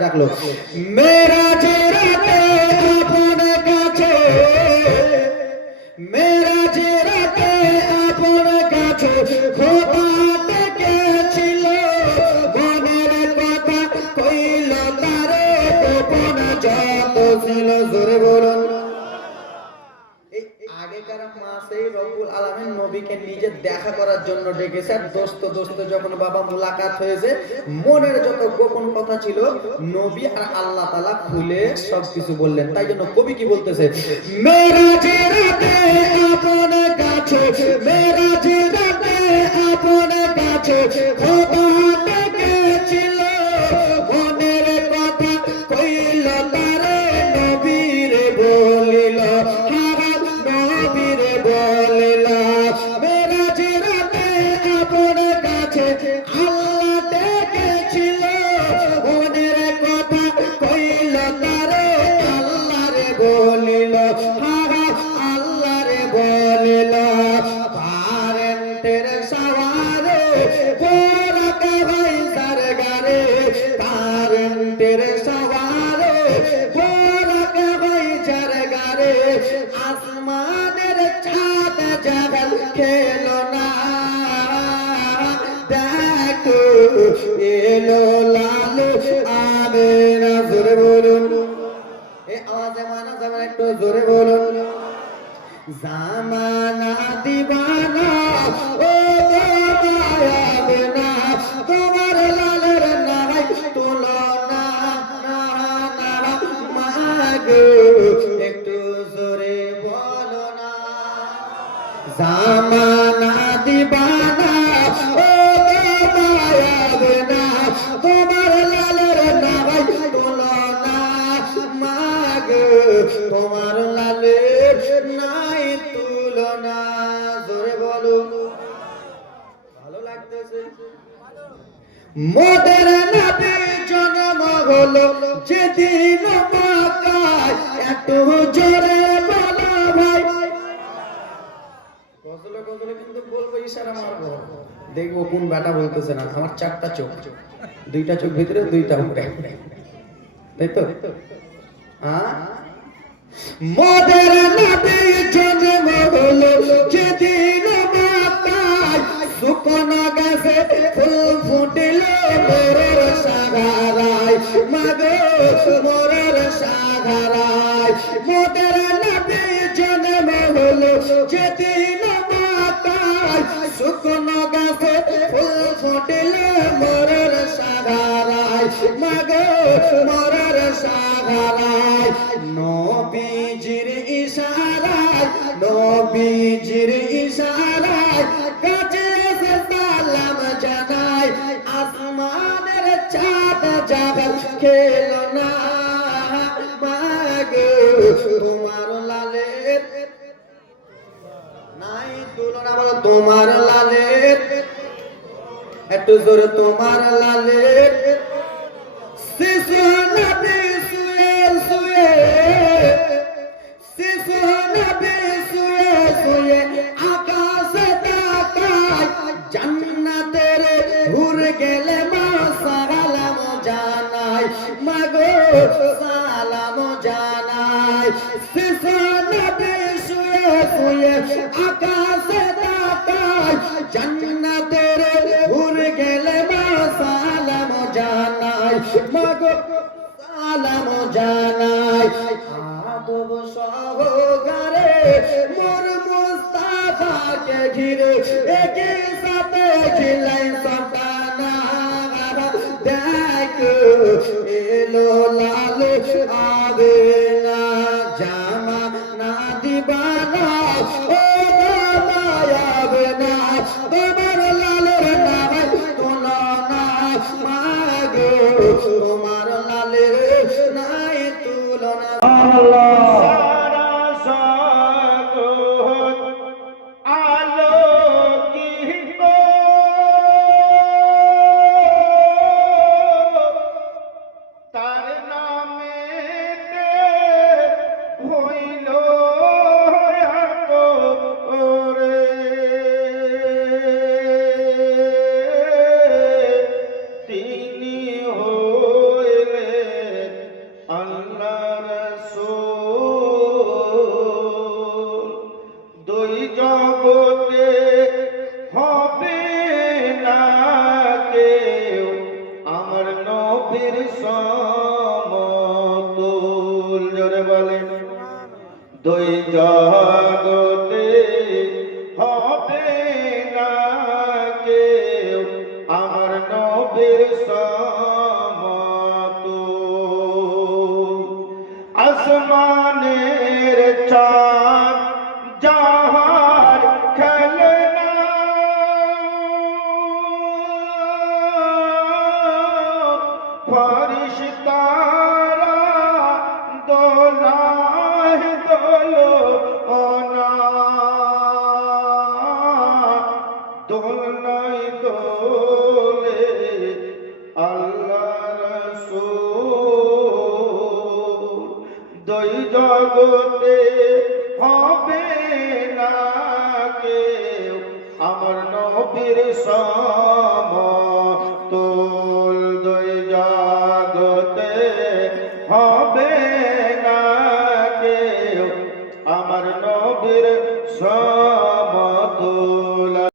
ডাকলো মেরাজের রাতে আপন কাছে, মেরাজের রাতে আপন কাছে খোদা ডেকেছিল, মনের কথা কইল তারে গোপন যত ছিল। জোরে বলুন। এই আগেকার মাসেই রব্বুল আলামিন নবীকে নিজে দেখা করার জন্য ডেকেছে। দোস্ত দোস্ত যখন বাবা মুলাকাত হয়েছে, মনের যত গোপন কথা ছিল নবী আর আল্লাহ তাআলা খুলে সবকিছু বললেন। তাই জন্য কবি কি বলতেছে, মেরাজের রাতে আপন কাছে, মেরাজের রাতে আপন কাছে খোদা ডেকেছিল, মনের কথা কইল তারে নবীর বলিল, নবীর বলিল। মেরাজের রাতে আপন কাছে আল্লাহ ডেকেছিল, মনের কথা কইল তারে আল্লাহর বলিল, আল্লাহর বলিল। কারেন্টের সওয়ারে পোরাকে ভাই সরগারে, কারেন্টের সওয়ারে পোরাকে ভাই সরগারে, আসমানের চাঁদ জাগাল খেলো না, দেখো এলো লালু আমেনা। জোরে বলুন। এই আওয়াজে মানা যাবে একটু জোরে বলুন। জামানা দিবানা ও মায়াবেনা, তোমার লালের নাই তুলনা, মাগো একটু জোরে বলো না। জামানা দিবানা ও মায়াবেনা, তোমার লালের নাই তুলনা, মাগো তোমার লালের নাই তুলনা। জোরে বলো। ভালো লাগতেছে। মোদের নবী জন্ম হলো যেদিন মক্কায়, একটু জোরে বলো ভাই। গজলে গজলে কিন্তু বলবো, ইশারা মারবো, দেখবো কোন বেটা বলতেছে না। আমার চারটা চোখ, দুইটা চোখ ভিতরে দুইটা উপরে, তাই তো? মোদের নবী জন্ম হলো যেদিন মক্কায়, শুকনো গাছে ফুল ফুটিল মোরের সাগরায়, মাগো মোরের সাগরায়। মোদের নবী জন্ম হলো যেদিন মক্কায়, শুকনো গাছে ফুল ফুটিল মোরের সাগরায়, মাগো মোরের সাগরায়। নবীজির ইশারায়, নবীজির ইশারায় কাছে এসে সালাম জানাই, আসমানের চাঁদ জাগাল খেলো না, মাগো তোমার লালের নাই তুলনা। বলো তোমার লালের, একটু জোরে, তোমার লালের। শিশু নবী শুয়ে শুয়ে, শিশু নবী শুয়ে শুয়ে আকাশে তাকায়, জান্নাতের হুর গেলে মা সালাম জানাই, মাগো সালাম জানাই। শিশু নবী শুয়ে শুয়ে আকাশে তাকায়, জান্নাতের হুর গেলে মা সালাম জানাই, মাগো সালাম জানাই। আদব সহকারে মোর মুস্তাফাকে ঘিরে একই সাথে খিলাই সন্তানা, দেখো এলো লালু আবেনা, জামা না দিবানা ও মায়াবেনা, তোমার লালের নাই তুলনা, মাগো তোমার লালের নাই তুলনা। সারা জগৎ আলোকিত, তার নামেতে হইল এত রে। তিনি হইলেন সমতুল। জোরে বলেন দুই জগতে হবে না কেউ আমার নবীর সমতুল। আসমানের চাঁদ যাহার খেলনা, ফরিশতারা দোলায় দোলনা, দোলনায় দোলে আল্লাহ রাসূল। দুই জগতে হবে না কেউ আমার নবীর